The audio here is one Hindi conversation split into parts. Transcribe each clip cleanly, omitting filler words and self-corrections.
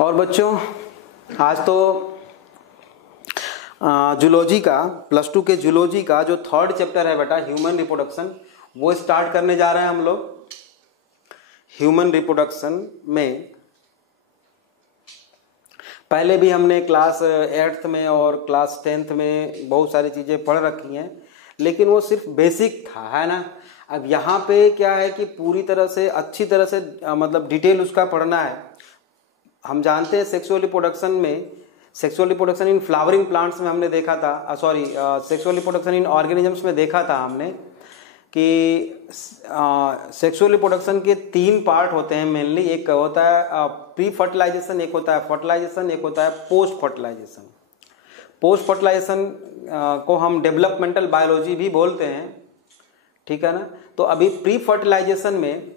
और बच्चों आज तो जूलॉजी का +2 के जूलॉजी का जो 3rd चैप्टर है बेटा ह्यूमन रिप्रोडक्शन, वो स्टार्ट करने जा रहे हैं हम लोग। ह्यूमन रिप्रोडक्शन में पहले भी हमने क्लास 8th में और क्लास 10th में बहुत सारी चीज़ें पढ़ रखी हैं, लेकिन वो सिर्फ बेसिक था, है ना। अब यहाँ पे क्या है कि पूरी तरह से अच्छी तरह से मतलब डिटेल उसका पढ़ना है। हम जानते हैं sexual reproduction in flowering plants में हमने देखा था, सेक्सुअल रिप्रोडक्शन इन ऑर्गेनिजम्स में देखा था हमने कि सेक्सुअल रिप्रोडक्शन के 3 पार्ट होते हैं मेनली। एक होता है प्री फर्टिलाइजेशन, एक होता है फर्टिलाइजेशन, एक होता है पोस्ट फर्टिलाइजेशन। पोस्ट फर्टिलाइजेशन को हम डेवलपमेंटल बायोलॉजी भी बोलते हैं, ठीक है ना। तो अभी प्री फर्टिलाइजेशन में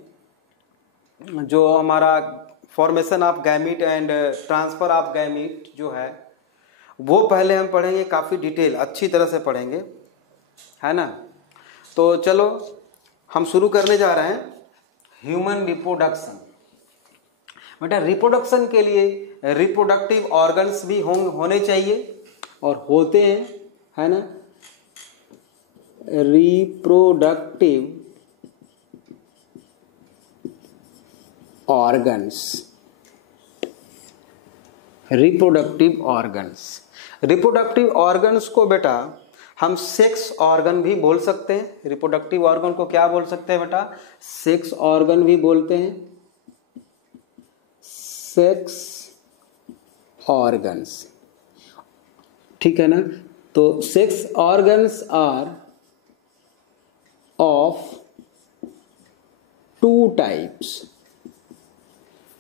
जो हमारा formation of gamete and transfer of gamete जो है वो पहले हम पढ़ेंगे, काफ़ी डिटेल अच्छी तरह से पढ़ेंगे, है ना। तो चलो हम शुरू करने जा रहे हैं ह्यूमन रिप्रोडक्शन। बेटा रिप्रोडक्शन के लिए रिप्रोडक्टिव ऑर्गन्स भी होने चाहिए और होते हैं, है ना। रिप्रोडक्टिव ऑर्गन्स, रिप्रोडक्टिव ऑर्गन्स को बेटा हम सेक्स ऑर्गन भी बोल सकते हैं। रिप्रोडक्टिव ऑर्गन को क्या बोल सकते हैं बेटा? सेक्स ऑर्गन भी बोलते हैं, सेक्स ऑर्गन्स, ठीक है ना। तो sex organs are of 2 types.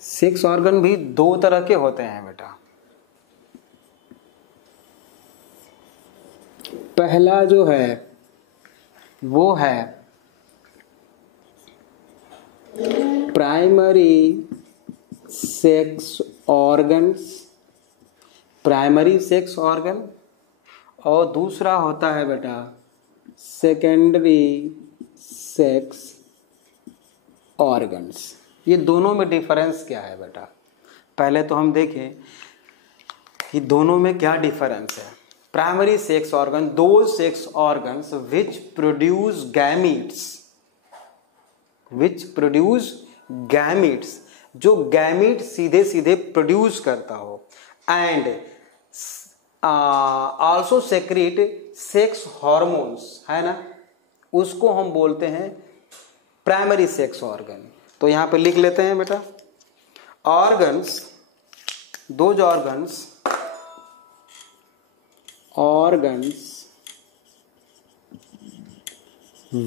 Sex organ भी 2 तरह के होते हैं बेटा। पहला जो है वो है प्राइमरी सेक्स ऑर्गन, और दूसरा होता है बेटा सेकेंडरी सेक्स ऑर्गन्स। ये दोनों में डिफरेंस क्या है बेटा? पहले तो हम देखें कि दोनों में क्या डिफरेंस है। प्राइमरी सेक्स ऑर्गन, दो sex organs which produce gametes, जो गैमीट सीधे सीधे प्रोड्यूस करता हो, and also secrete sex hormones, है ना, उसको हम बोलते हैं प्राइमरी सेक्स ऑर्गन। तो यहां पे लिख लेते हैं बेटा ऑर्गन्स, दो organs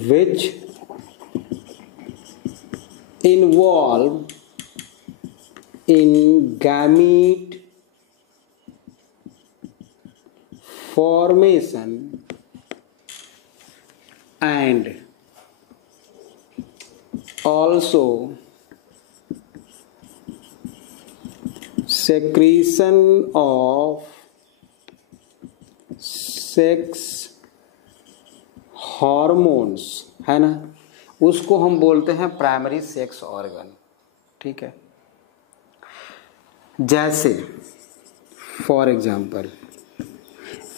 which involve in gamete formation and also secretion of sex hormones, है ना, उसको हम बोलते हैं प्राइमरी सेक्स ऑर्गन, ठीक है। जैसे for example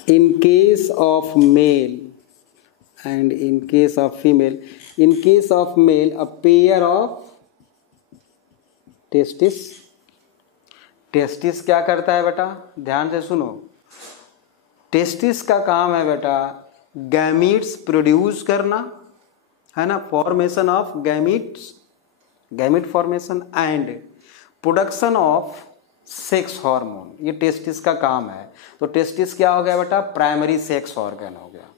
in case of male and in case of female, in case of male a pair of testis क्या करता है बेटा? ध्यान से सुनो। टेस्टिस का काम है बेटा गैमीट्स प्रोड्यूस करना, है ना, formation of gamete formation and production of sex hormone, ये टेस्टिस का काम है। तो टेस्टिस क्या हो गया बेटा? प्राइमरी सेक्स ऑर्गन हो गया।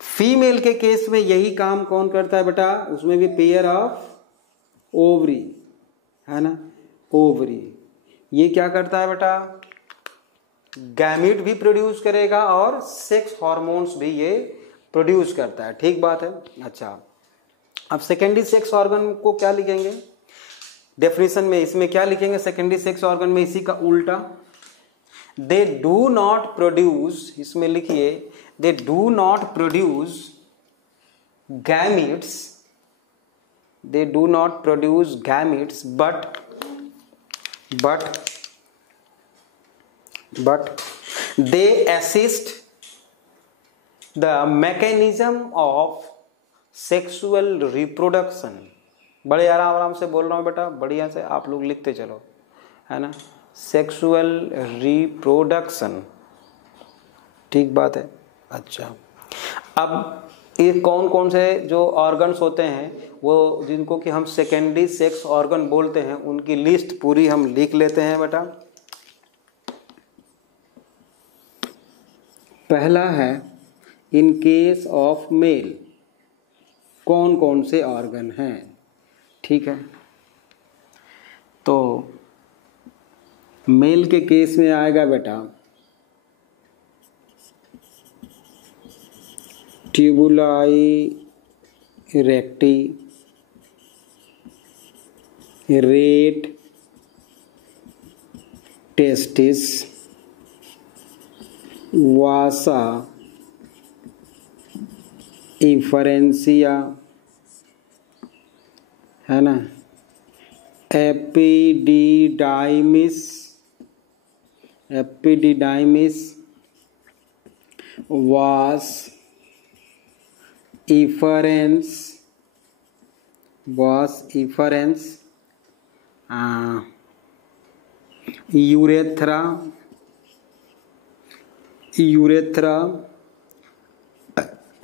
फीमेल के केस में यही काम कौन करता है बेटा? उसमें भी पेयर ऑफ ओवरी, है ना, ओवरी, ये क्या करता है बेटा? गैमीट भी प्रोड्यूस करेगा और सेक्स हार्मोन्स भी ये प्रोड्यूस करता है, ठीक बात है। अच्छा, अब सेकेंडरी सेक्स ऑर्गन को क्या लिखेंगे डेफिनेशन में? इसमें क्या लिखेंगे सेकेंडरी सेक्स ऑर्गन में? इसी का उल्टा, दे डू नॉट प्रोड्यूस, इसमें लिखिए they do not produce gametes, but but they assist the mechanism of sexual reproduction। बड़े आराम आराम से बोल रहा हूँ बेटा, बढ़िया से आप लोग लिखते चलो, है ना। सेक्सुअल रिप्रोडक्शन, ठीक बात है। अच्छा, अब ये कौन कौन से जो ऑर्गन्स होते हैं वो जिनको कि हम सेकेंडरी सेक्स ऑर्गन बोलते हैं, उनकी लिस्ट पूरी हम लिख लेते हैं बेटा। पहला है इन केस ऑफ मेल, कौन कौन से ऑर्गन हैं, ठीक है। तो मेल के केस में आएगा बेटा ट्यूबुलाई रेक्टी, रेट, टेस्टिस, वासा इफरेंसिया, है ना, एपिडिडाइमिस, वास इफरेंस, यूरेथ्रा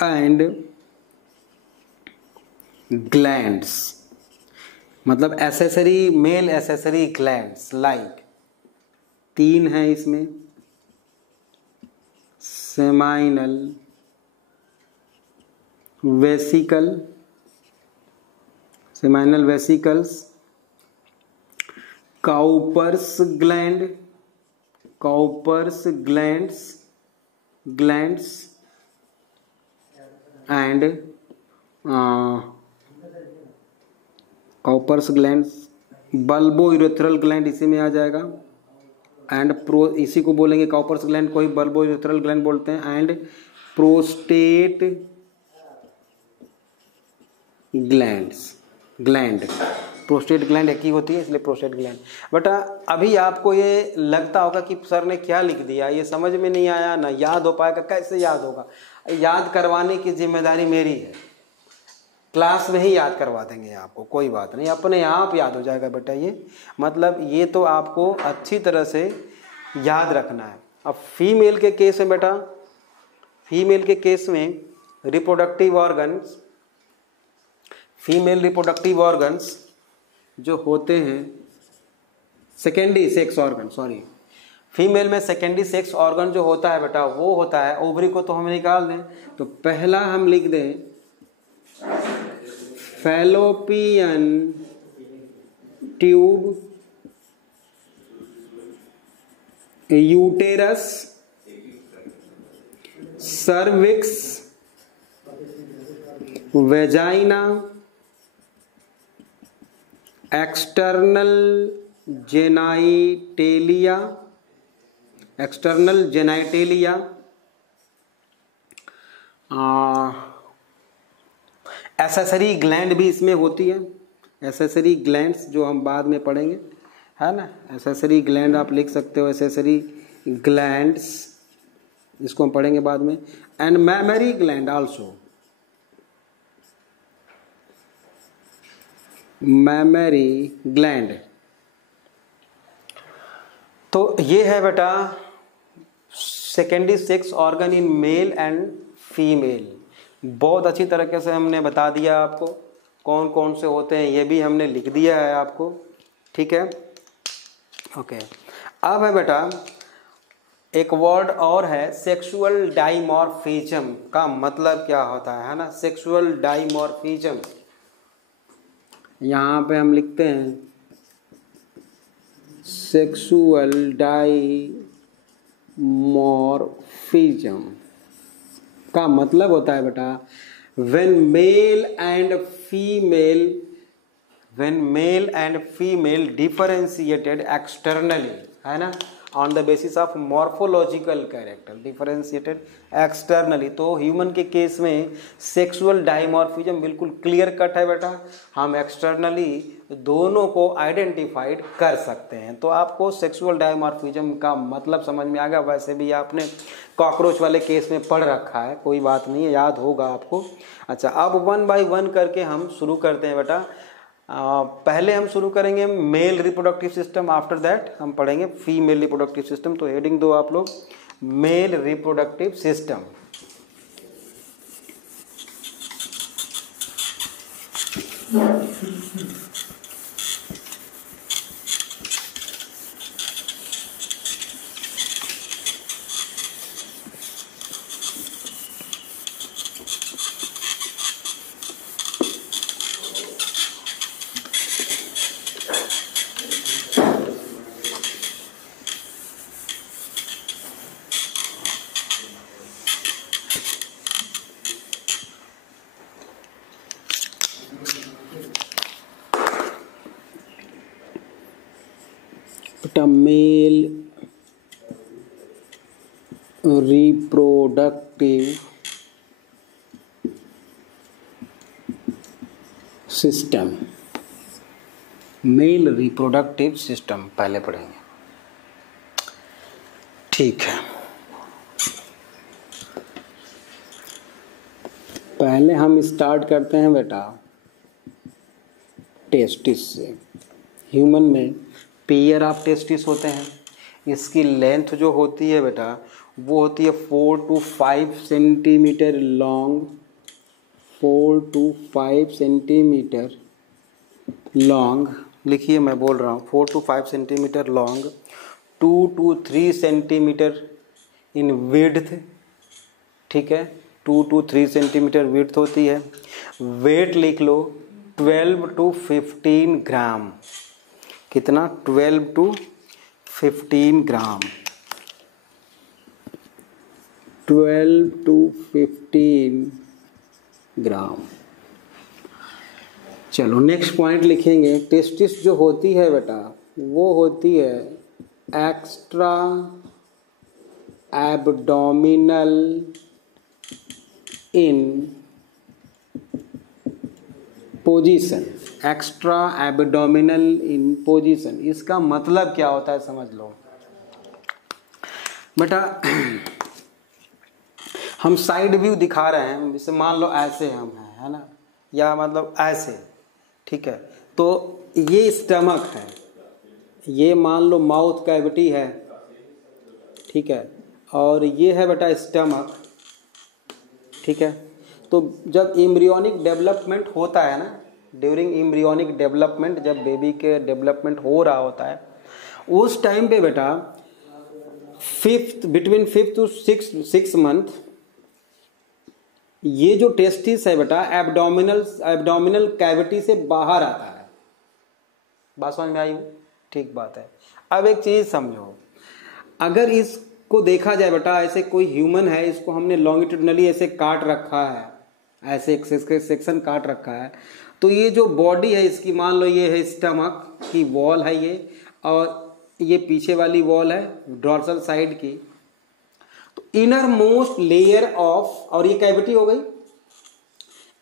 एंड ग्लैंड्स, मतलब accessory male accessory glands, like 3 है इसमें, seminal vesicles, Cowper's glands and Cowper's glands, bulbo urethral gland इसी में आ जाएगा, एंड इसी को बोलेंगे काउपर्स ग्लैंड को ही बल्बो यूरेथ्रल ग्लैंड बोलते हैं, एंड प्रोस्टेट प्रोस्टेट ग्लैंड एक ही होती है, इसलिए प्रोस्टेट ग्लैंड। बेटा अभी आपको ये लगता होगा कि सर ने क्या लिख दिया, ये समझ में नहीं आया, ना याद हो पाएगा, कैसे याद होगा। याद करवाने की जिम्मेदारी मेरी है, क्लास में ही याद करवा देंगे आपको, कोई बात नहीं, अपने आप याद हो जाएगा बेटा। ये मतलब ये तो आपको अच्छी तरह से याद रखना है। अब फीमेल के केस में बेटा, फीमेल के केस में फीमेल रिप्रोडक्टिव ऑर्गन्स जो होते हैं सेकेंडरी सेक्स ऑर्गन, फीमेल में सेकेंडरी सेक्स ऑर्गन जो होता है बेटा वो होता है, ओवरी को तो हम निकाल दें, तो पहला हम लिख दें fallopian tube, uterus, cervix, vagina, external genitalia, accessory gland भी इसमें होती है, एसेसरी ग्लैंड्स जो हम बाद में पढ़ेंगे, है ना। एसेसरी ग्लैंड आप लिख सकते हो, एसेसरी ग्लैंड्स, इसको हम पढ़ेंगे बाद में, and mammary gland also, mammary gland. तो ये है बेटा secondary sex organ in male and female. बहुत अच्छी तरीके से हमने बता दिया आपको कौन कौन से होते हैं, ये भी हमने लिख दिया है आपको, ठीक है। ओके, अब है बेटा एक वर्ड और है सेक्सुअल डाइमॉर्फिज्म का मतलब क्या होता है ना। सेक्सुअल डाइमॉर्फिज्म यहाँ पे हम लिखते हैं सेक्सुअल डाइमॉर्फिज्म का मतलब होता है बेटा when male and female differentiated externally, है ना, on the basis of morphological character differentiated externally. तो ह्यूमन के केस में सेक्सुअल डायमॉर्फिज्म बिल्कुल क्लियर कट है बेटा, हम एक्सटर्नली दोनों को आइडेंटिफाइड कर सकते हैं। तो आपको सेक्सुअल डायमॉर्फिज्म का मतलब समझ में आ गया। वैसे भी आपने कॉकरोच वाले केस में पढ़ रखा है, कोई बात नहीं है, याद होगा आपको। अच्छा, अब 1 बाय 1 करके हम शुरू करते हैं बेटा। पहले हम शुरू करेंगे male reproductive system, after that हम पढ़ेंगे फीमेल रिप्रोडक्टिव सिस्टम। तो हेडिंग दो आप लोग, male reproductive system. Male reproductive system, male reproductive system पहले पढ़ेंगे, ठीक है। पहले हम स्टार्ट करते हैं बेटा टेस्टिस से। ह्यूमन में पेयर ऑफ टेस्टिस होते हैं। इसकी लेंथ जो होती है बेटा वो होती है 4 to 5 centimetre long, 4 to 5 centimetre long, लिखिए मैं बोल रहा हूँ 4 to 5 centimetre long, 2 to 3 centimetre in width, ठीक है, 2 to 3 सेंटीमीटर विड्थ होती है। वेट लिख लो 12 to 15 ग्राम, कितना, 12 to 15 ग्राम, 12 to 15 ग्राम। चलो नेक्स्ट पॉइंट लिखेंगे। टेस्टिस जो होती है बेटा वो होती है एक्स्ट्रा एब्डोमिनल इन पोजीशन, एक्स्ट्रा एब्डोमिनल इन पोजीशन। इसका मतलब क्या होता है समझ लो बेटा। हम साइड व्यू दिखा रहे हैं, जैसे मान लो ऐसे हम हैं, है ना, या मतलब ऐसे, ठीक है। तो ये स्टमक है, ये मान लो माउथ कैविटी है, ठीक है, और ये है बेटा स्टमक, ठीक है। तो जब एम्ब्रियोनिक डेवलपमेंट होता है ना, ड्यूरिंग एम्ब्रियोनिक डेवलपमेंट, जब बेबी के डेवलपमेंट हो रहा होता है उस टाइम पे बेटा बिटवीन 5 to 6 मंथ ये जो टेस्टिस है बेटा एब्डोमिनल कैविटी से बाहर आता है। बात समझ में आई? ठीक बात है। अब एक चीज समझो, अगर इसको देखा जाए बेटा, ऐसे कोई ह्यूमन है, इसको हमने लॉन्गिट्यूडनली ऐसे काट रखा है, ऐसे एक सेक्शन काट रखा है, तो ये जो बॉडी है इसकी, मान लो ये है स्टमक की वॉल है ये, और ये पीछे वाली वॉल है डॉर्सल साइड की। तो इनर मोस्ट लेयर ऑफ, और ये कैविटी हो गई,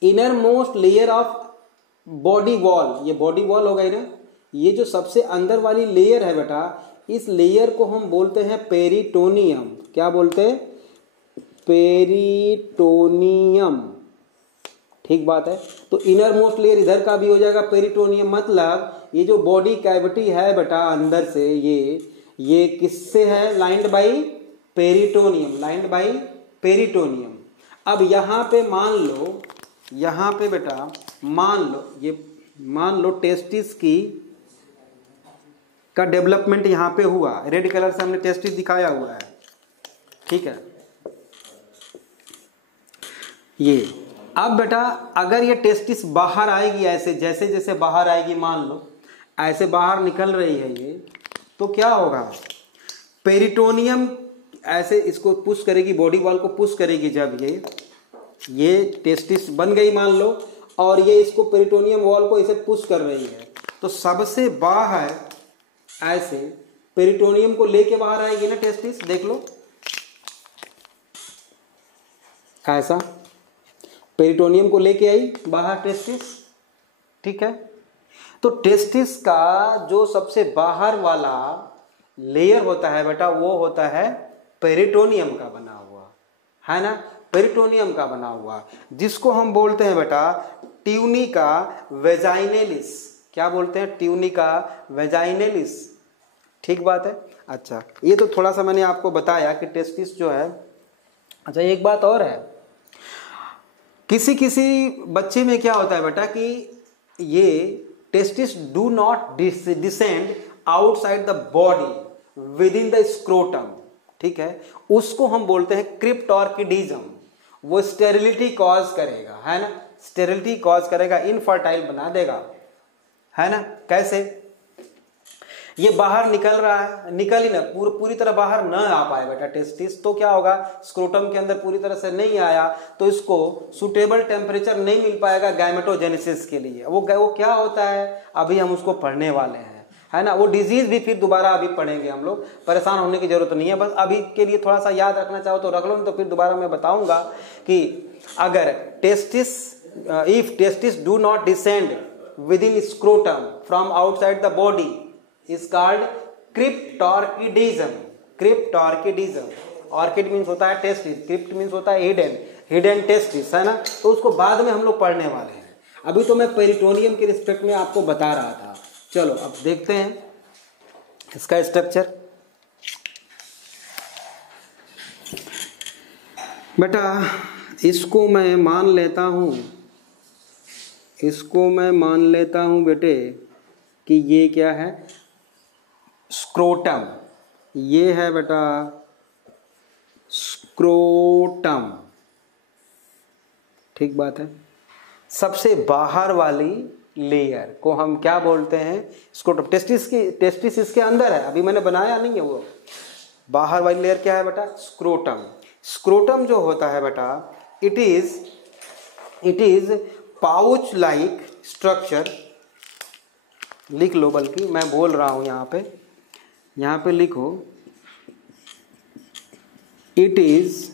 inner most layer of body wall, ये बॉडी वॉल हो गई ना। ये जो सबसे अंदर वाली लेयर है बेटा, इस लेयर को हम बोलते हैं पेरिटोनियम। क्या बोलते हैं? पेरिटोनियम, ठीक बात है। तो इनर मोस्ट लेयर इधर का भी हो जाएगा पेरिटोनियम, मतलब ये जो बॉडी कैविटी है बेटा अंदर से, ये किससे है? Lined by peritoneum, lined by peritoneum. अब यहाँ पे मान लो, यहाँ पे बेटा मान लो टेस्टिस का डेवलपमेंट यहाँ पे हुआ, रेड कलर से हमने टेस्टिस दिखाया हुआ है, ठीक है। ये अब बेटा अगर ये टेस्टिस बाहर आएगी ऐसे, जैसे जैसे बाहर आएगी, मान लो ऐसे बाहर निकल रही है ये, तो क्या होगा? पेरिटोनियम ऐसे इसको पुश करेगी, बॉडी वॉल को पुश करेगी। जब ये टेस्टिस बन गई मान लो, और ये इसको पेरिटोनियम वॉल को ऐसे पुश कर रही है, तो सबसे बाहर ऐसे पेरिटोनियम को लेके बाहर आएगी ना टेस्टिस, देख लो ऐसा, पेरिटोनियम को लेके आई बाहर टेस्टिस, ठीक है। तो टेस्टिस का जो सबसे बाहर वाला लेयर होता है बेटा वो होता है पेरिटोनियम का बना हुआ, है ना, पेरिटोनियम का बना हुआ, जिसको हम बोलते हैं बेटा ट्यूनिका वेजाइनेलिस। क्या बोलते हैं? ट्यूनिका वेजाइनेलिस, ठीक बात है। अच्छा, ये तो थोड़ा सा मैंने आपको बताया कि टेस्टिस जो है। अच्छा, एक बात और है, किसी किसी बच्चे में क्या होता है बेटा कि ये testis do not descend outside the body with in the scrotum, ठीक है, उसको हम बोलते हैं क्रिप्टोर्किडिज्म। वो स्टेरिलिटी कॉज करेगा, है ना, स्टेरिलिटी कॉज करेगा, इनफर्टाइल बना देगा, है ना। कैसे? ये बाहर निकल रहा है, निकल ही ना पूरी तरह बाहर न आ पाए बेटा टेस्टिस, तो क्या होगा, स्क्रोटम के अंदर पूरी तरह से नहीं आया तो इसको सुटेबल टेम्परेचर नहीं मिल पाएगा गैमेटोजेनेसिस के लिए। वो क्या होता है अभी हम उसको पढ़ने वाले हैं, है ना। वो डिजीज भी फिर दोबारा अभी पढ़ेंगे हम लोग, परेशान होने की जरूरत नहीं है, बस अभी के लिए थोड़ा सा याद रखना चाहो तो रख लो, तो फिर दोबारा मैं बताऊंगा कि अगर testis, if testis do not descend with in scrotum from outside the body is called cryptorchidism। cryptorchidism, orchid means होता है टेस्टिस, क्रिप्ट मीन्स होता है हिडन टेस्टिस, है ना। तो उसको बाद में हम लोग पढ़ने वाले हैं, अभी तो मैं पेरिटोनियम के रिस्पेक्ट में आपको बता रहा था। चलो अब देखते हैं इसका स्ट्रक्चर। बेटा इसको मैं मान लेता हूं बेटे कि ये क्या है, स्क्रोटम, ये है बेटा स्क्रोटम, ठीक बात है। सबसे बाहर वाली लेयर को हम क्या बोलते हैं, स्क्रोटम। टेस्टिस इसके अंदर है, अभी मैंने बनाया नहीं है। वो बाहर वाली लेयर क्या है बेटा, स्क्रोटम। स्क्रोटम जो होता है बेटा, it is pouch like structure, लिख लो, बल्कि मैं बोल रहा हूं यहाँ पे लिखो, इट इज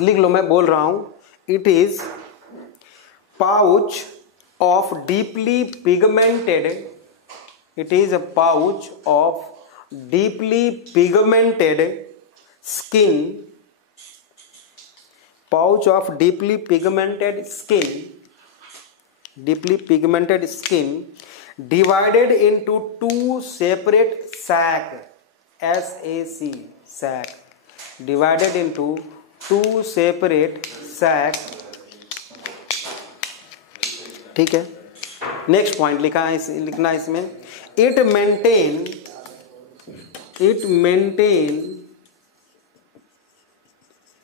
लिख लो, मैं बोल रहा हूं, it is pouch of deeply pigmented, it is a pouch of deeply pigmented skin, pouch of deeply pigmented skin divided into two separate sac, sac, divided into two separate sac, ठीक है। नेक्स्ट पॉइंट लिखना इसमें, it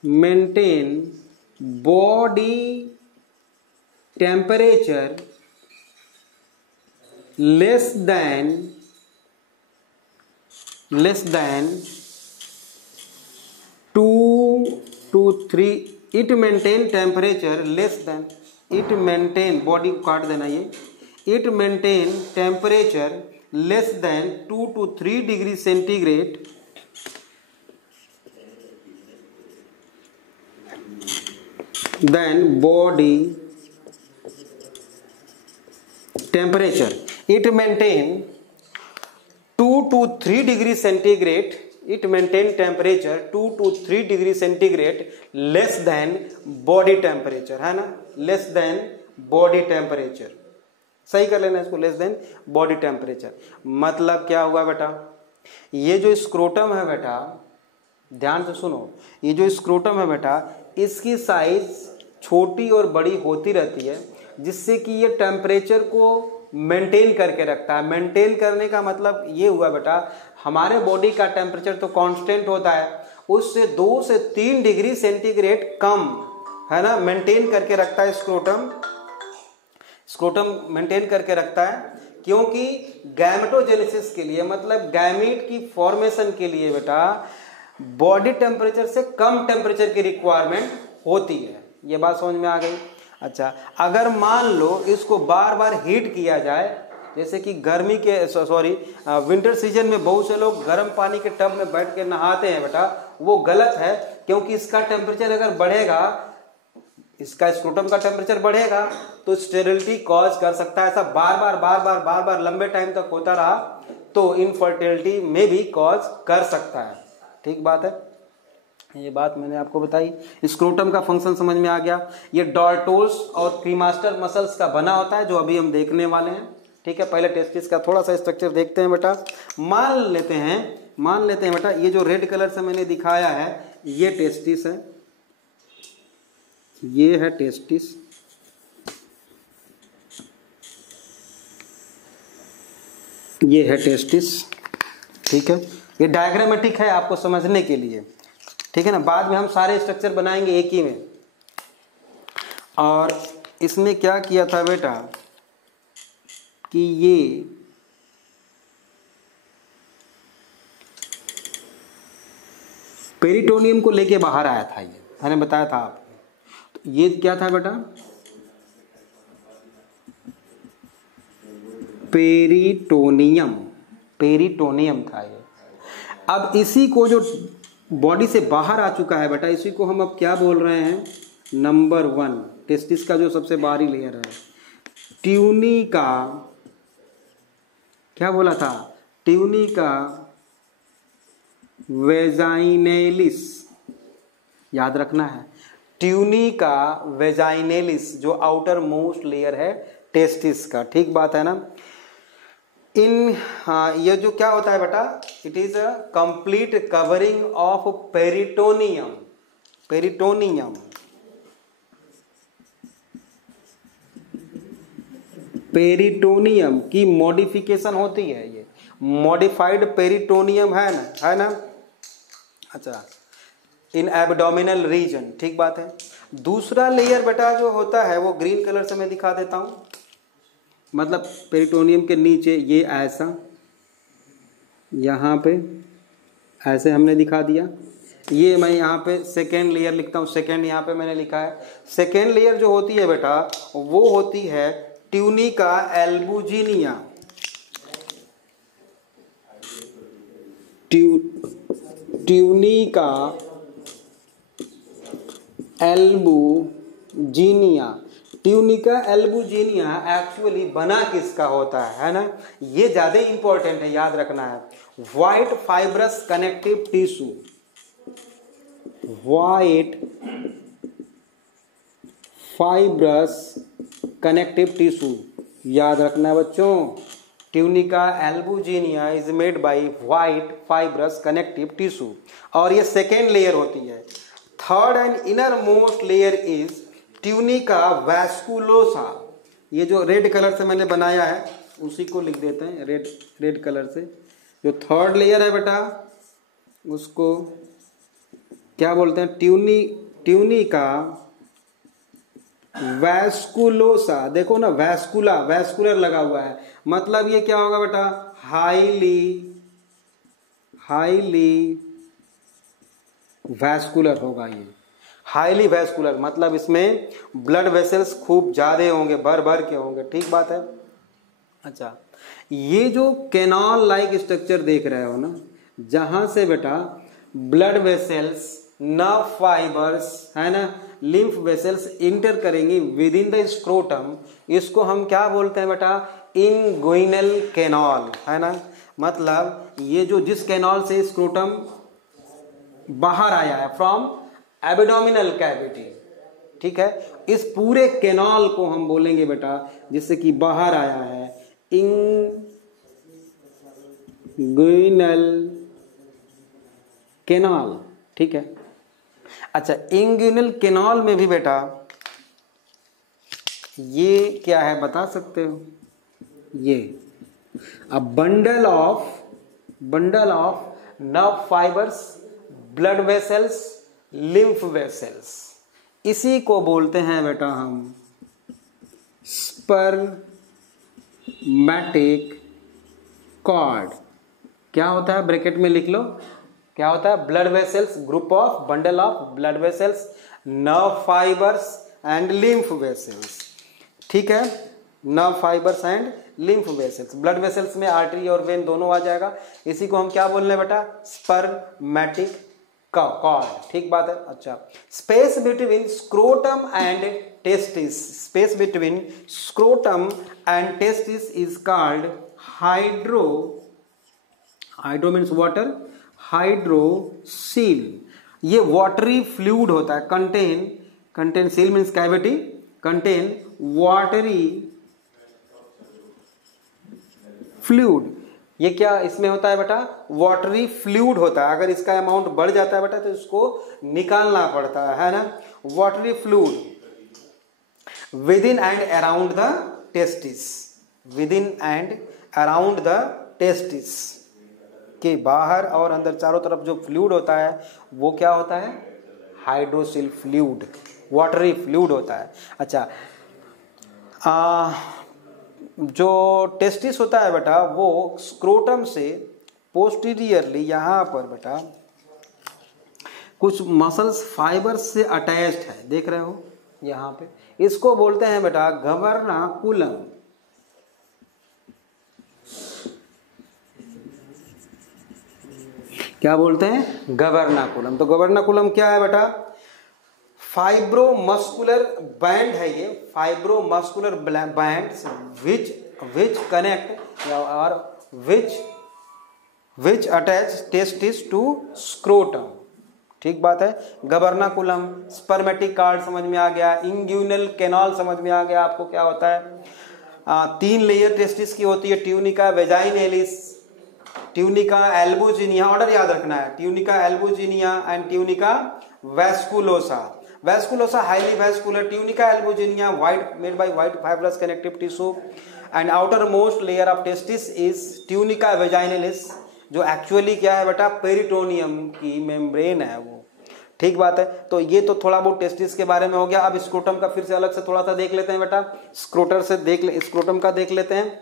maintain body temperature less than 2 to 3, it maintain temperature less than, it maintain, body को काट देना ये, it maintain temperature less than 2 to 3 degree centigrade than body temperature, it maintain 2 to 3 degree centigrade, it maintain temperature 2 to 3 degree centigrade less than body temperature, है ना, less than body temperature, सही कर लेना इसको, less than body temperature। मतलब क्या हुआ बेटा, ये जो स्क्रोटम है बेटा, ध्यान से सुनो, ये जो स्क्रोटम है बेटा, इसकी साइज छोटी और बड़ी होती रहती है, जिससे कि ये टेम्परेचर को मेंटेन करके रखता है। मेंटेन करने का मतलब ये हुआ बेटा, हमारे बॉडी का टेम्परेचर तो कांस्टेंट होता है, उससे 2 से 3 डिग्री सेंटीग्रेड कम, है ना, मेंटेन करके रखता है स्क्रोटम मेंटेन करके रखता है, क्योंकि गैमेटोजेनेसिस के लिए, मतलब गैमीट की फॉर्मेशन के लिए बेटा बॉडी टेम्परेचर से कम टेम्परेचर की रिक्वायरमेंट होती है। ये बात समझ में आ गई। अच्छा, अगर मान लो इसको बार बार हीट किया जाए जैसे कि गर्मी के विंटर सीजन में बहुत से लोग गर्म पानी के टब में बैठ के नहाते हैं बेटा, वो गलत है, क्योंकि इसका टेम्परेचर अगर बढ़ेगा, इसका स्क्रोटम का टेम्परेचर बढ़ेगा तो स्टेरिलिटी कॉज कर सकता है। ऐसा बार बार लंबे टाइम तक होता रहा तो इनफर्टिलिटी में भी कॉज कर सकता है। ठीक बात है, ये बात मैंने आपको बताई। स्क्रोटम का फंक्शन समझ में आ गया। ये डॉर्टोस और क्रीमास्टर मसल्स का बना होता है, जो अभी हम देखने वाले हैं। ठीक है, पहले टेस्टिस का थोड़ा सा स्ट्रक्चर देखते हैं बेटा। मान लेते हैं बेटा, ये जो रेड कलर से मैंने दिखाया है ये टेस्टिस है, ये है टेस्टिस, ये है टेस्टिस। ठीक है, ये डायग्रामेटिक है आपको समझने के लिए, ठीक है ना। बाद में हम सारे स्ट्रक्चर बनाएंगे एक ही में। और इसने क्या किया था बेटा कि ये पेरिटोनियम को लेके बाहर आया था, ये मैंने बताया था आपको। तो ये क्या था बेटा, पेरिटोनियम था ये। अब इसी को जो बॉडी से बाहर आ चुका है बेटा, इसी को हम अब क्या बोल रहे हैं, नंबर 1 टेस्टिस का जो सबसे बाहरी लेयर है, ट्यूनिका, क्या बोला था, ट्यूनिका वेजाइनेलिस, याद रखना है, ट्यूनिका वेजाइनेलिस जो आउटर मोस्ट लेयर है टेस्टिस का। ठीक बात है ना। ये जो क्या होता है बेटा, it is a complete covering of peritoneum की मॉडिफिकेशन होती है, ये मॉडिफाइड पेरिटोनियम है ना। अच्छा, इन एब्डोमिनल रीजन। ठीक बात है। दूसरा लेयर बेटा जो होता है वो ग्रीन कलर से मैं दिखा देता हूं, मतलब पेरिटोनियम के नीचे ये ऐसा, यहाँ पे ऐसे हमने दिखा दिया। ये मैं यहाँ पे सेकेंड लेयर लिखता हूँ, सेकेंड यहाँ पे मैंने लिखा है। सेकेंड लेयर जो होती है बेटा वो होती है tunica albuginea, tunica albuginea. Tunica albuginea actually बना किसका होता है ना, ये ज्यादा इंपॉर्टेंट है, याद रखना है। White fibrous connective tissue, white fibrous connective tissue, याद रखना है बच्चों। Tunica albuginea is made by white fibrous connective tissue, और ये सेकेंड लेयर होती है। Third and inner most layer is tunica vasculosa. ये जो रेड कलर से मैंने बनाया है उसी को लिख देते हैं रेड कलर से। जो थर्ड लेयर है बेटा उसको क्या बोलते हैं, ट्यूनिका वैस्कुलोसा। देखो ना, वैस्कुलर लगा हुआ है, मतलब ये क्या होगा बेटा, हाईली वैस्कुलर होगा। ये हाईली वैस्कुलर मतलब इसमें ब्लड वेसल्स खूब ज्यादा होंगे, भर के होंगे। ठीक बात है। अच्छा, ये जो कैनाल लाइक स्ट्रक्चर देख रहे हो ना, जहां से बेटा ब्लड वेसल्स, नर्व फाइबर्स है ना, लिम्फ वेसल्स इंटर करेंगी विद इन द स्क्रोटम, इसको हम क्या बोलते हैं बेटा, इंगुइनल कैनाल, है ना। मतलब ये जो जिस कैनाल से स्क्रोटम बाहर आया है फ्रॉम एब्डोमिनल कैविटी, ठीक है, इस पूरे कैनाल को हम बोलेंगे बेटा, जिससे कि बाहर आया है, इंगुइनल कैनाल। ठीक है। अच्छा, इंगुइनल कैनाल में भी बेटा ये क्या है बता सकते हो, ये a bundle of nerve fibres, blood vessels, lymph vessels, इसी को बोलते हैं बेटा हम स्पर्मेटिक कॉर्ड। क्या होता है, ब्रैकेट में लिख लो, क्या होता है, blood vessels, group of bundle of blood vessels, nerve fibres and lymph vessels. ठीक है। Nerve fibres and lymph vessels. Blood vessels में आर्टरी और वेन दोनों आ जाएगा। इसी को हम क्या बोल रहे हैं बेटा, स्पर्मेटिक कॉर्ड। ठीक बात है। अच्छा, space between scrotum and testis, space between scrotum and testis is called hydro, hydro means water, hydrocele. ये वाटरी फ्लूइड होता है, contain seal means cavity, contain watery fluid. ये क्या इसमें होता है बेटा, वाटरी फ्लूइड होता है। अगर इसका अमाउंट बढ़ जाता है बेटा तो इसको निकालना पड़ता है ना। Watery fluid with in and around the testis, with in and around the testis, के बाहर और अंदर चारों तरफ जो फ्लूइड होता है वो क्या होता है, हाइड्रोसिल फ्लूइड, वाटरी फ्लूइड होता है। अच्छा, जो टेस्टिस होता है बेटा वो स्क्रोटम से पोस्टीरियरली यहाँ पर बेटा कुछ मसल्स फाइबर्स से अटैच्ड है, देख रहे हो यहाँ पे। इसको बोलते हैं बेटा गवर्नाकुलम। क्या बोलते हैं, गवर्नाकुलम। तो गवर्नाकुलम क्या है बेटा, फाइब्रोमस्कुलर बैंड है ये, फाइब्रोमस्कुलर बैंड्स विच कनेक्ट और विच अटैच टेस्टिस टू स्क्रोटम। ठीक बात है। गवर्नाकुलम, स्पर्मेटिक कार्ड समझ में आ गया, इंग्यूनल कैनाल समझ में आ गया आपको क्या होता है। 3 लेयर टेस्टिस की होती है, tunica vaginalis, tunica albuginea, order याद रखना है, tunica albuginea and tunica vasculosa. Vasculosa highly vascular, tunica albuginea white, made by white fibrous connective tissue, and outermost layer of testis is tunica vaginalis, जो एक्चुअली क्या है बेटा, पेरिटोनियम की मेम्ब्रेन है वो। ठीक बात है। तो ये तो थोड़ा बहुत टेस्टिस के बारे में हो गया। अब स्क्रोटम का फिर से अलग से थोड़ा सा देख लेते हैं बेटा, स्क्रोटर से स्क्रोटम का देख लेते हैं।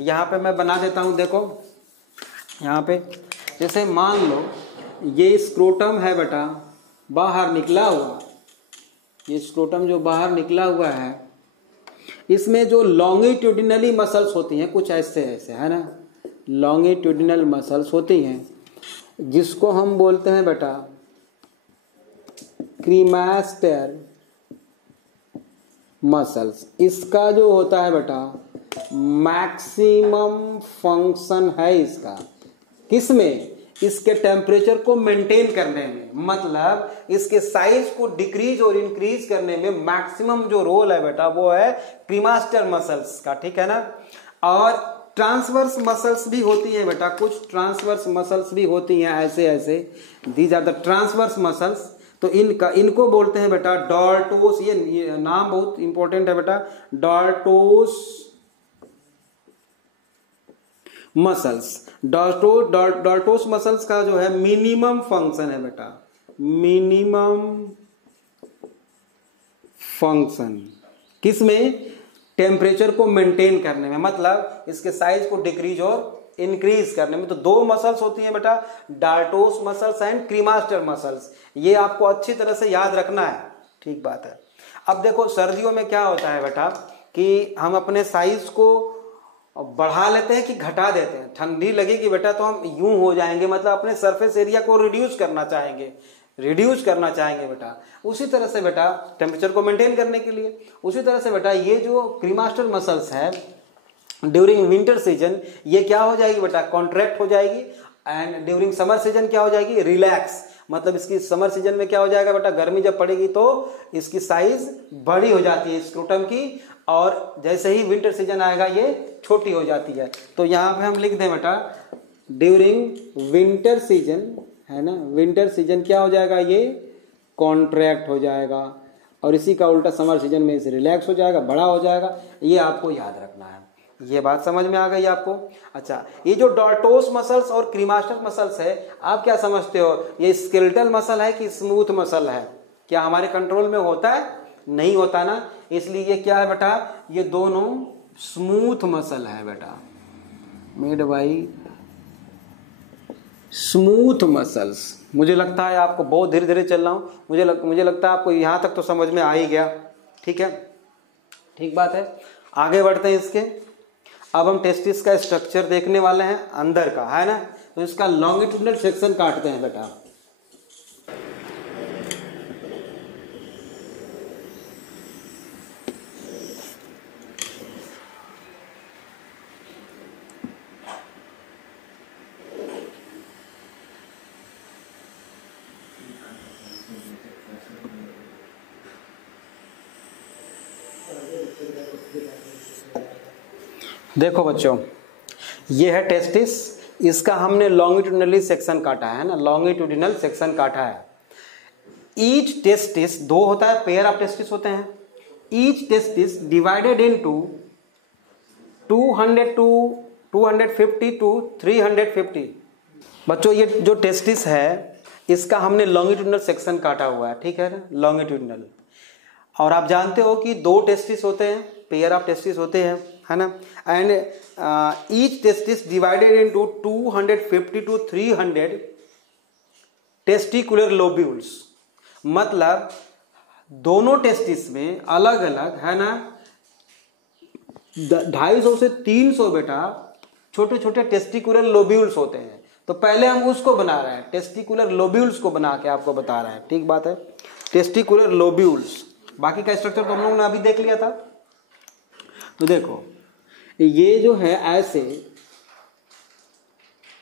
यहाँ पे मैं बना देता हूँ, देखो यहाँ पे जैसे मान लो ये स्क्रोटम है बेटा, बाहर निकला हुआ, ये स्क्रोटम जो बाहर निकला हुआ है, इसमें जो लॉन्गिट्यूडिनली मसल्स होती हैं कुछ ऐसे ऐसे है ना, लॉन्गिट्यूडिनल मसल्स होती हैं जिसको हम बोलते हैं बेटा क्रीमास्टर मसल्स। इसका जो होता है बेटा मैक्सिमम फंक्शन है इसका, किसमें, इसके टेम्परेचर को मेंटेन करने में, मतलब इसके साइज को डिक्रीज और इंक्रीज करने में मैक्सिमम जो रोल है बेटा वो है क्रीमास्टर मसल्स का। ठीक है ना। और ट्रांसवर्स मसल्स भी होती हैं बेटा, कुछ ट्रांसवर्स मसल्स भी होती हैं ऐसे ऐसे, these are the transverse muscles. तो इनको बोलते हैं बेटा डॉर्टोस, ये नाम बहुत इंपॉर्टेंट है बेटा, डॉर्टोस मसल्स। डॉर्टोस मसल्स का जो है मिनिमम फंक्शन है बेटा, मिनिमम फंक्शन किसमें, टेम्परेचर को मेंटेन करने में, मतलब इसके साइज को डिक्रीज और इंक्रीज करने में। तो 2 मसल्स होती हैं बेटा, डॉर्टोस मसल्स एंड क्रीमास्टर मसल्स। ये आपको अच्छी तरह से याद रखना है। ठीक बात है। अब देखो सर्दियों में क्या होता है बेटा कि हम अपने साइज को बढ़ा लेते हैं कि घटा देते हैं। ठंडी लगेगी बेटा तो हम यूं हो जाएंगे, मतलब अपने सरफेस एरिया को रिड्यूस करना चाहेंगे बेटा। उसी तरह से बेटा टेम्परेचर को मेंटेन करने के लिए, उसी तरह से बेटा ये जो क्रीमास्टर मसल्स है ड्यूरिंग विंटर सीजन ये क्या हो जाएगी बेटा, कॉन्ट्रैक्ट हो जाएगी। एंड ड्यूरिंग समर सीजन क्या हो जाएगी, रिलैक्स। मतलब इसकी समर सीजन में क्या हो जाएगा बेटा, गर्मी जब पड़ेगी तो इसकी साइज बड़ी हो जाती है स्क्रोटम की, और जैसे ही विंटर सीजन आएगा ये छोटी हो जाती है। तो यहाँ पे हम लिख दें बेटा ड्यूरिंग विंटर सीजन, है ना, विंटर सीजन क्या हो जाएगा, ये कॉन्ट्रैक्ट हो जाएगा, और इसी का उल्टा समर सीजन में इसे रिलैक्स हो जाएगा, बड़ा हो जाएगा। ये आपको याद रखना है। ये बात समझ में आ गई आपको। अच्छा, ये जो डॉर्टोस मसल्स और क्रीमास्टर मसल्स है, आप क्या समझते हो, ये स्केलेटल मसल है कि स्मूथ मसल है? क्या हमारे कंट्रोल में होता है? नहीं होता ना। इसलिए ये क्या है बेटा, ये दोनों स्मूथ मसल है बेटा, मेड बाई स्मूथ मसल्स। मुझे लगता है आपको बहुत धीरे धीरे चल रहा हूँ, मुझे लगता है आपको यहाँ तक तो समझ में आ ही गया। ठीक है, ठीक बात है। आगे बढ़ते हैं इसके। अब हम टेस्टिस का स्ट्रक्चर देखने वाले हैं अंदर का, है ना। तो इसका लॉन्गिट्यूडनल सेक्शन काटते हैं बेटा। देखो बच्चों, ये है टेस्टिस, इसका हमने लॉन्गिट्यूडिनली सेक्शन काटा है ना, लॉन्गिट्यूडिनल सेक्शन काटा है। ईच टेस्टिस, दो होता है, पेयर ऑफ टेस्टिस होते हैं। Each testis divided into 200 to 250 to 350। बच्चों ये जो टेस्टिस है इसका हमने लॉन्गिट्यूडिनल सेक्शन काटा हुआ है, ठीक है ना, लॉन्गिट्यूडिनल। और आप जानते हो कि दो टेस्टिस होते हैं, पेयर ऑफ टेस्टिस होते हैं, है ना। And each testis divided into 250 to 300 testicular lobules. मतलब दोनों टेस्टिस में अलग अलग, है ना, 250 से 300 बेटा छोटे छोटे टेस्टिकुलर लोब्यूल्स होते हैं। तो पहले हम उसको बना रहे हैं, टेस्टिकुलर लोब्यूल्स को बना के आपको बता रहे हैं, ठीक बात है। टेस्टिकुलर लोब्यूल्स, बाकी का स्ट्रक्चर तो हम लोगों ने अभी देख लिया था। तो देखो ये जो है ऐसे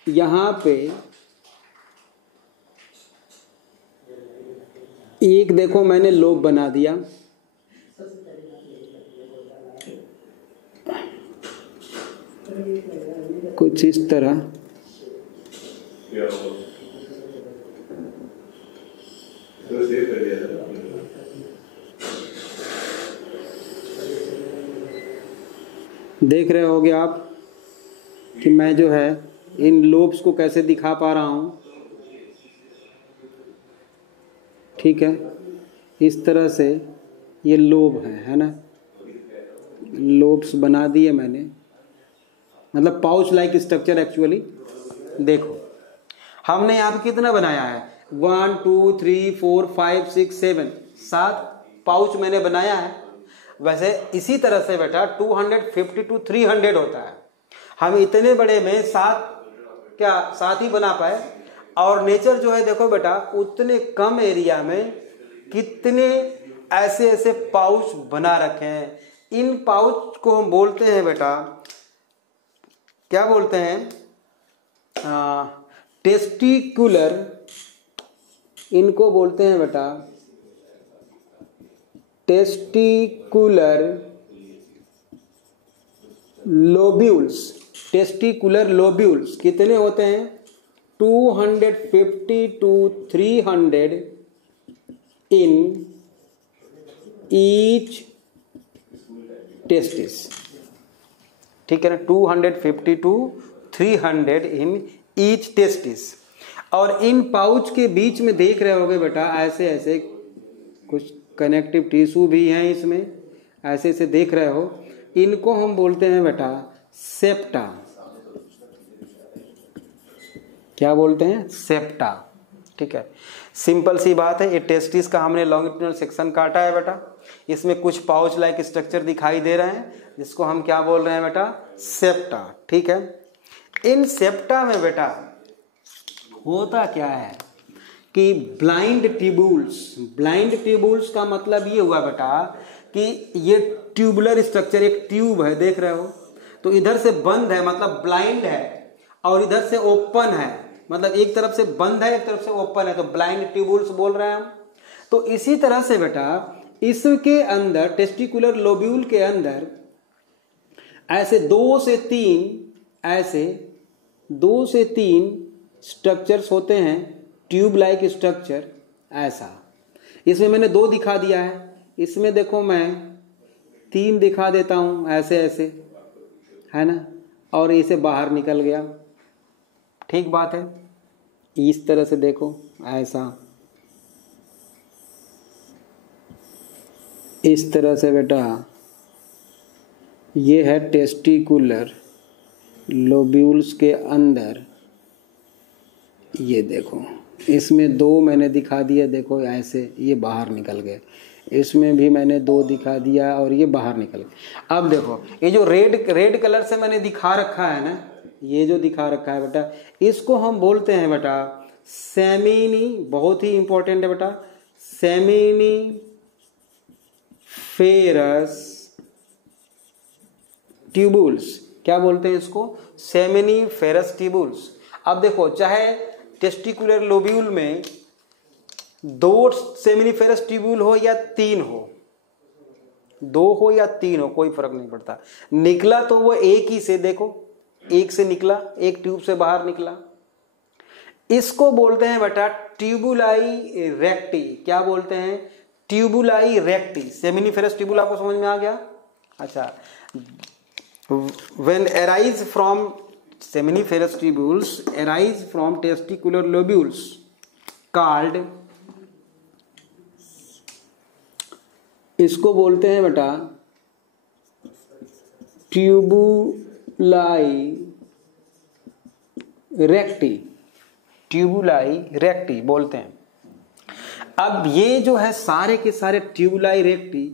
यहां पे एक, देखो मैंने लोब बना दिया, कुछ इस तरह। देख रहे होगे आप कि मैं जो है इन लोब्स को कैसे दिखा पा रहा हूं, ठीक है। इस तरह से ये लोब है ना, लोब्स बना दिए मैंने, मतलब पाउच लाइक स्ट्रक्चर एक्चुअली। देखो हमने यहाँ पे कितना बनाया है, 1 2 3 4 5 6 7, 7 पाउच मैंने बनाया है। वैसे इसी तरह से बेटा 250 टू 300 होता है। हम इतने बड़े में 7 ही बना पाए। और नेचर जो है देखो बेटा, उतने कम एरिया में कितने ऐसे ऐसे पाउच बना रखे हैं। इन पाउच को हम बोलते हैं बेटा, क्या बोलते हैं, टेस्टिकुलर, इनको बोलते हैं बेटा टेस्टिकुलर लोब्यूल्स। टेस्टिकुलर लोब्यूल्स कितने होते हैं, 250 टू 300 इन ईच टेस्टिस, ठीक है ना, 250 टू 300 इन ईच टेस्टिस। और इन पाउच के बीच में देख रहे होगे बेटा ऐसे ऐसे कुछ कनेक्टिव टिश्यू भी हैं इसमें, ऐसे ऐसे देख रहे हो। इनको हम बोलते हैं बेटा सेप्टा। क्या बोलते हैं, सेप्टा, ठीक है। सिंपल सी बात है। ये टेस्टिस का हमने लॉन्गिट्यूडिनल सेक्शन काटा है बेटा। इसमें कुछ पाउच लाइक स्ट्रक्चर दिखाई दे रहे हैं, जिसको हम क्या बोल रहे हैं बेटा, सेप्टा, ठीक है। इन सेप्टा में बेटा होता क्या है कि ब्लाइंड ट्यूबुल्स, ब्लाइंड ट्यूबुल्स का मतलब ये हुआ बेटा कि ये ट्यूबुलर स्ट्रक्चर, एक ट्यूब है देख रहे हो, तो इधर से बंद है मतलब ब्लाइंड है, और इधर से ओपन है मतलब एक तरफ से बंद है एक तरफ से ओपन है, तो ब्लाइंड ट्यूबुल्स बोल रहे हैं हम। तो इसी तरह से बेटा इसके अंदर, टेस्टिकुलर लोब्यूल के अंदर ऐसे 2 से 3 स्ट्रक्चर्स होते हैं, ट्यूब लाइक स्ट्रक्चर ऐसा। इसमें मैंने 2 दिखा दिया है, इसमें देखो मैं 3 दिखा देता हूं, ऐसे ऐसे, है ना, और इसे बाहर निकल गया, ठीक बात है। इस तरह से देखो ऐसा, इस तरह से बेटा ये है टेस्टिकुलर लोब्यूल्स के अंदर। ये देखो इसमें 2 मैंने दिखा दिया, देखो ऐसे ये बाहर निकल गए। इसमें भी मैंने 2 दिखा दिया और ये बाहर निकल गया। अब देखो ये जो रेड कलर से मैंने दिखा रखा है ना, ये जो दिखा रखा है बेटा, इसको हम बोलते हैं बेटा सेमिनी, बहुत ही इंपॉर्टेंट है बेटा, सेमिनी फेरस ट्यूबुल्स। क्या बोलते हैं इसको? सेमिनी फेरस ट्यूबुल्स। अब देखो चाहे टेस्टिकुलर लोब्यूल में 2 सेमिनिफेरस ट्यूब्यूल हो या 3 हो, 2 हो या 3 हो, कोई फर्क नहीं पड़ता, निकला तो वो एक ही से, देखो एक से निकला, एक ट्यूब से बाहर निकला। इसको बोलते हैं बेटा ट्यूबुलाई रेक्टी। क्या बोलते हैं? ट्यूबुलाई रेक्टी। सेमिनिफेरस ट्यूबुल आपको समझ में आ गया? अच्छा, when arise from seminiferous tubules arise from testicular lobules called, इसको बोलते हैं बेटा ट्यूबुलाई रेक्टी। ट्यूबुलाई रेक्टी बोलते हैं। अब ये जो है सारे के सारे ट्यूबुलाई रेक्टी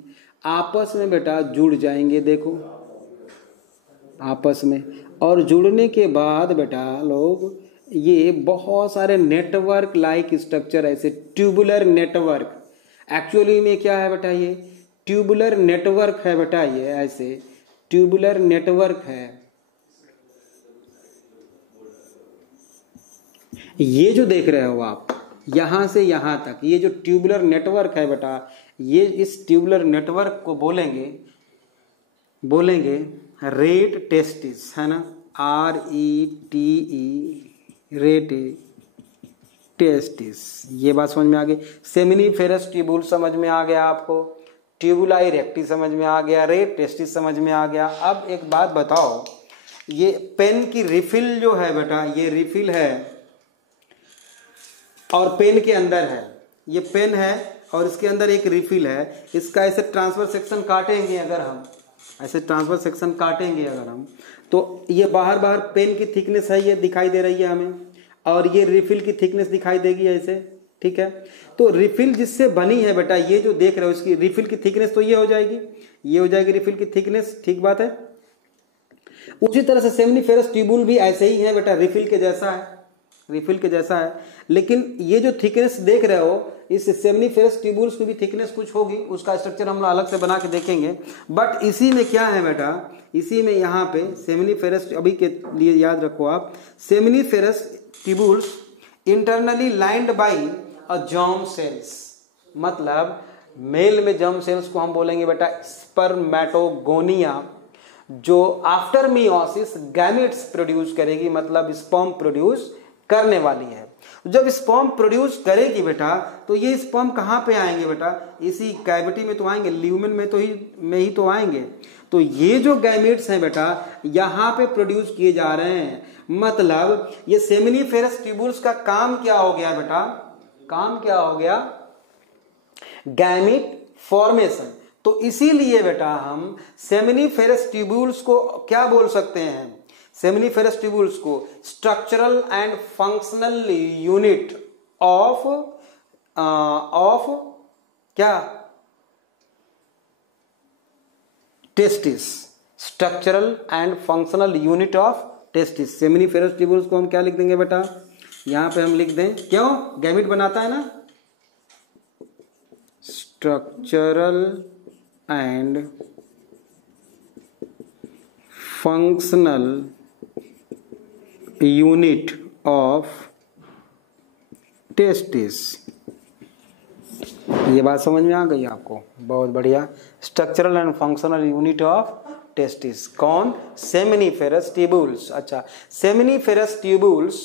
आपस में बेटा जुड़ जाएंगे, देखो आपस में, और जुड़ने के बाद बेटा लोग ये बहुत सारे नेटवर्क लाइक स्ट्रक्चर, ऐसे ट्यूबुलर नेटवर्क, एक्चुअली में क्या है बेटा, ये ट्यूबुलर नेटवर्क है बेटा, ये ऐसे ट्यूबुलर नेटवर्क है। ये जो देख रहे हो आप यहां से यहां तक, ये जो ट्यूबुलर नेटवर्क है बेटा, ये इस ट्यूबुलर नेटवर्क को बोलेंगे रेट टेस्टिस, है ना, RETE, रेट टेस्टिस। ये बात समझ में आ गई। सेमिनिफेरस ट्यूबुल समझ में आ गया आपको, ट्यूबुलाई रेक्टी समझ में आ गया, रेट टेस्टिस समझ में आ गया। अब एक बात बताओ, ये पेन की रिफिल जो है बेटा, ये रिफिल है और पेन के अंदर है, ये पेन है और इसके अंदर एक रिफिल है। इसका ऐसे ट्रांसफर सेक्शन काटेंगे अगर हम, ऐसे ट्रांसफर सेक्शन काटेंगे अगर हम, तो ये बाहर पेन की थिकनेस है, ये दिखाई दे रही है हमें, और ये रिफिल की थिकनेस दिखाई देगी ऐसे, ठीक है। तो रिफिल जिससे बनी है बेटा, ये जो देख रहे हो इसकी रिफिल की थिकनेस तो ये हो जाएगी, ये हो जाएगी रिफिल की थिकनेस, ठीक बात है। उसी तरह से सेमिनिफेरस ट्यूबुल भी ऐसे ही है बेटा, रिफिल के जैसा है, रिफिल के जैसा है, लेकिन ये जो थिकनेस देख रहे हो इस सेमिनिफेरस ट्यूबुल्स की भी थिकनेस कुछ होगी, उसका स्ट्रक्चर हम अलग से बना के देखेंगे। बट इसी में क्या है बेटा, इसी में यहाँ पे सेमिनिफेरस, अभी के लिए याद रखो आप, seminiferous tubules internally lined by a germ cells, मतलब मेल में जर्म सेल्स को हम बोलेंगे बेटा स्पर्मेटोगोनिया, जो आफ्टर मियोसिस गैमेट्स प्रोड्यूस करेगी, मतलब स्पर्म प्रोड्यूस करने वाली है। जब स्पर्म प्रोड्यूस करेगी बेटा, तो ये स्पर्म कहाँ पे आएंगे बेटा, इसी कैविटी में तो आएंगे, ल्यूमेन में ही तो आएंगे। तो ये जो गैमेट्स हैं बेटा यहाँ पे प्रोड्यूस किए जा रहे हैं, मतलब ये सेमिनिफेरस ट्यूबुल्स का काम क्या हो गया बेटा, काम क्या हो गया, गैमेट फॉर्मेशन। तो इसीलिए बेटा हम सेमिनिफेरस ट्यूबुल्स को क्या बोल सकते हैं, सेमिनिफेरस ट्यूबुल्स को structural and functional unit of क्या, testis, structural and functional unit of testis. Seminiferous tubules को हम क्या लिख देंगे बेटा, यहां पे हम लिख दें, क्यों, गैमेट बनाता है ना, structural and functional unit of testis. ये बात समझ में आ गई आपको, बहुत बढ़िया। Structural and functional unit of testis कौन, सेमिनिफेरस ट्यूबुल्स। अच्छा, seminiferous tubules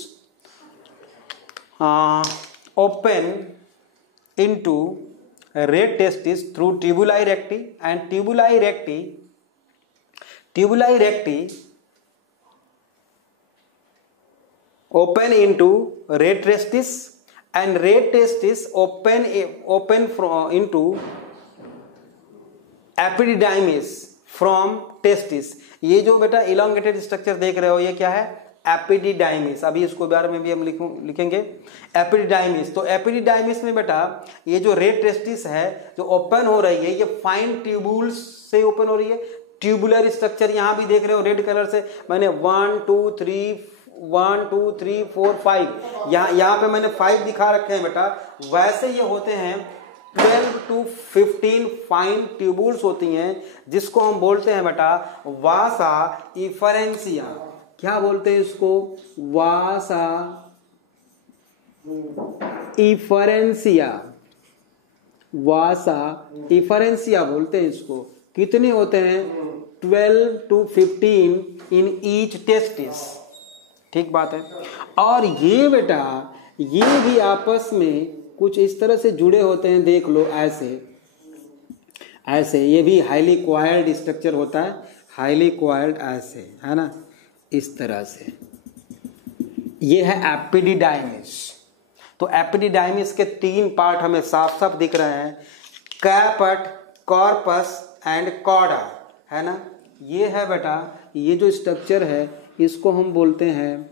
open into rete testis through tubuli recti, and tubuli recti open into red testis, and red testis open into epididymis from testis। ये जो बेटा elongated स्ट्रक्चर देख रहे हो, ये क्या है, एपिडिडाइमिस, अभी इसको बारे में भी हम लिखेंगे एपिडिडाइमिस। तो एपिडिडाइमिस में बेटा ये जो रेड टेस्टिस है जो ओपन हो रही है, ये फाइन ट्यूबुल्स से ओपन हो रही है। ट्यूबुलर स्ट्रक्चर यहाँ भी देख रहे हो रेड कलर से, मैंने 1 2 3 4 5 यहाँ पे मैंने 5 दिखा रखे हैं बेटा। वैसे ये होते हैं 12 to 15 फाइन ट्यूबुल्स होती हैं, जिसको हम बोलते हैं बेटा वासा इफरेंसिया। क्या बोलते हैं इसको? वासा इफरेंसिया, वासा इफरेंसिया बोलते हैं इसको। कितने होते हैं? 12 to 15 इन ईच टेस्टिस। ठीक बात है। और ये बेटा ये भी आपस में कुछ इस तरह से जुड़े होते हैं, देख लो ऐसे ऐसे। ये भी हाईली क्वाइल्ड स्ट्रक्चर होता है, हाईली क्वाइल्ड ऐसे, है ना, इस तरह से। ये है एपिडिडाइमिस। तो एपिडिडाइमिस के 3 पार्ट हमें साफ साफ दिख रहे हैं, कैपट, कॉर्पस एंड कॉडा, है ना। ये है बेटा, ये जो स्ट्रक्चर है इसको हम बोलते हैं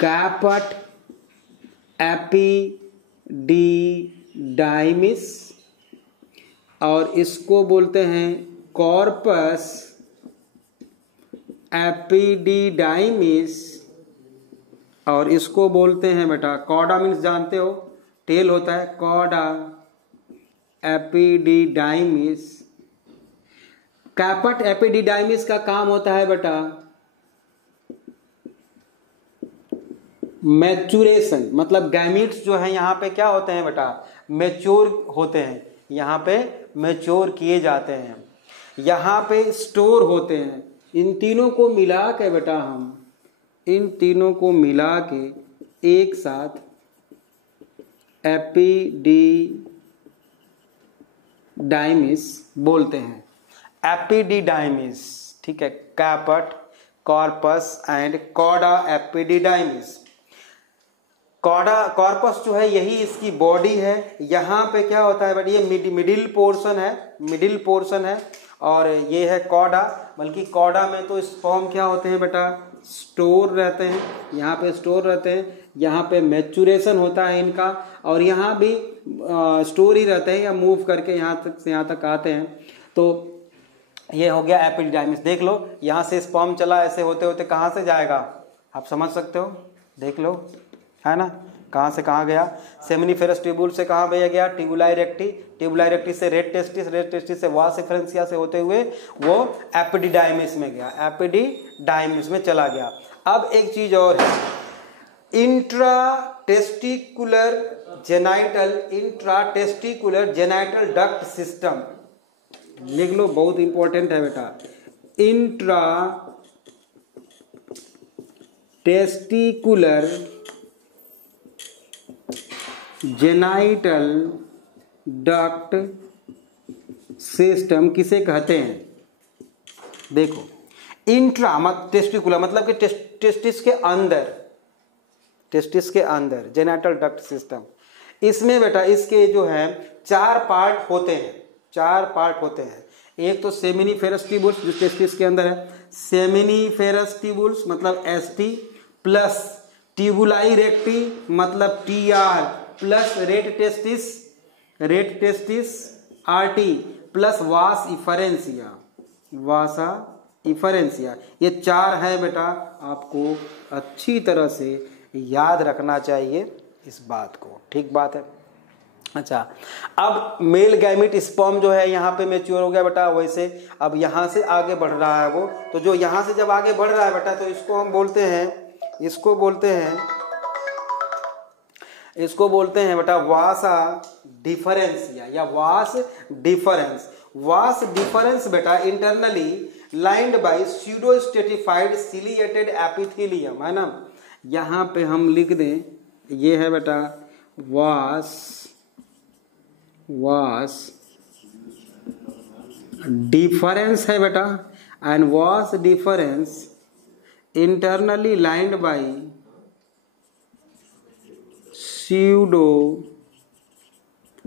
कैपट एपिडिडाइमिस, और इसको बोलते हैं कॉर्पस एपिडिडाइमिस, और इसको बोलते हैं बेटा कॉडा, मीन्स जानते हो टेल होता है, कॉडा एपिडिडाइमिस। कैपट एपिडिडाइमिस का काम होता है बेटा मैच्योरेशन, मतलब गैमीट्स जो है यहाँ पे क्या होते हैं बेटा, मैच्योर होते हैं, यहाँ पे मैच्योर किए जाते हैं, यहाँ पे स्टोर होते हैं। इन तीनों को मिला के बेटा हम इन तीनों को मिला के एक साथ एपिडिडाइमिस बोलते हैं, एपिडिडाइमिस। ठीक है, caput, corpus and cauda epididymis. Cauda corpus जो है यही इसकी बॉडी है। यहाँ पे क्या होता है बेटा, ये मिडिल पोर्शन है, मिडिल पोर्शन है, और ये है कॉडा। बल्कि कॉडा में तो स्पर्म क्या होते हैं बेटा, स्टोर रहते हैं, यहाँ पे स्टोर रहते हैं, यहाँ पे मैच्योरेशन होता है इनका, और यहाँ भी स्टोर ही रहते हैं या मूव करके यहाँ तक से यहाँ तक आते हैं। तो ये हो गया एपिडिडाइमिस। देख लो यहाँ से स्पर्म चला, ऐसे होते होते कहाँ से जाएगा आप समझ सकते हो, देख लो, है ना, कहाँ से कहाँ गया। सेमिनिफेरस ट्यूबुल से कहाँ भैया गया, ट्यूबुलाई रेक्टी, ट्यूबुलाई रेक्टी से रेड टेस्टिस से वास इफरेंसिया से होते हुए वो एपिडिडाइमिस में गया, एपिडिडाइमिस में चला गया। अब एक चीज और है, इंट्राटेस्टिकुलर जेनाइटल डक्ट सिस्टम। लिख लो, बहुत इंपॉर्टेंट है बेटा, इंट्राटेस्टिकुलर जेनाइटल डक्ट सिस्टम किसे कहते हैं? देखो, इंट्रा मत टेस्टिकुलर मतलब कि टेस्टिस के अंदर जेनाइटल डक्ट सिस्टम। इसमें बेटा इसके जो है 4 पार्ट होते हैं। एक तो सेमिनिफेरस ट्यूबुल्स जो टेस्टिस के अंदर है, सेमिनिफेरस ट्यूबुल्स मतलब एसटी, प्लस ट्यूबुलाई रेक्टी मतलब TR, plus rete testis RT, plus vasa efferentia. ये 4 है बेटा, आपको अच्छी तरह से याद रखना चाहिए इस बात को। ठीक बात है। अच्छा, अब मेल गैमिट स्पर्म जो है यहाँ पे मैच्योर हो गया बेटा, वैसे अब यहाँ से आगे बढ़ रहा है वो, तो जो यहाँ से जब आगे बढ़ रहा है बेटा, तो इसको हम बोलते हैं बेटा वासा डिफरेंसिया या वास डिफरेंस बेटा internally lined by pseudo stratified ciliated epithelium, है ना। यहाँ पे हम लिख दें, ये है बेटा वास डिफरेंस है बेटा, and vas deferens internally lined by pseudo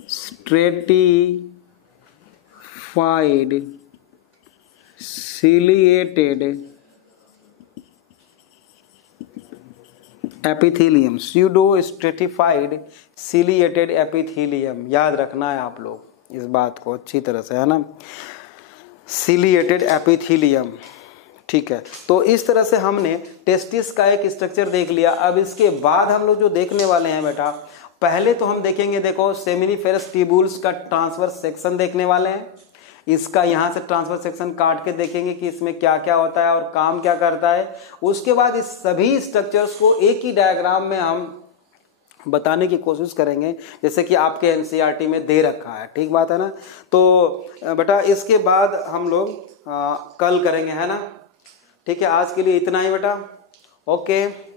stratified ciliated epithelium, pseudo stratified ciliated epithelium, याद रखना है आप लोग इस बात को अच्छी तरह से, है ना, सिलिएटेड एपिथीलियम। ठीक है, तो इस तरह से हमने टेस्टिस का एक स्ट्रक्चर देख लिया। अब इसके बाद हम लोग जो देखने वाले हैं बेटा, पहले तो हम देखेंगे, देखो सेमिनिफेरस ट्यूबुल्स का ट्रांसवर्स सेक्शन देखने वाले हैं। इसका यहाँ से ट्रांसवर्स सेक्शन काट के देखेंगे कि इसमें क्या क्या होता है और काम क्या करता है। उसके बाद इस सभी स्ट्रक्चर्स को एक ही डायग्राम में हम बताने की कोशिश करेंगे, जैसे कि आपके एनसीईआरटी में दे रखा है। ठीक बात है ना। तो बेटा इसके बाद हम लोग कल करेंगे, है ना। ठीक है, आज के लिए इतना ही बेटा। ओके।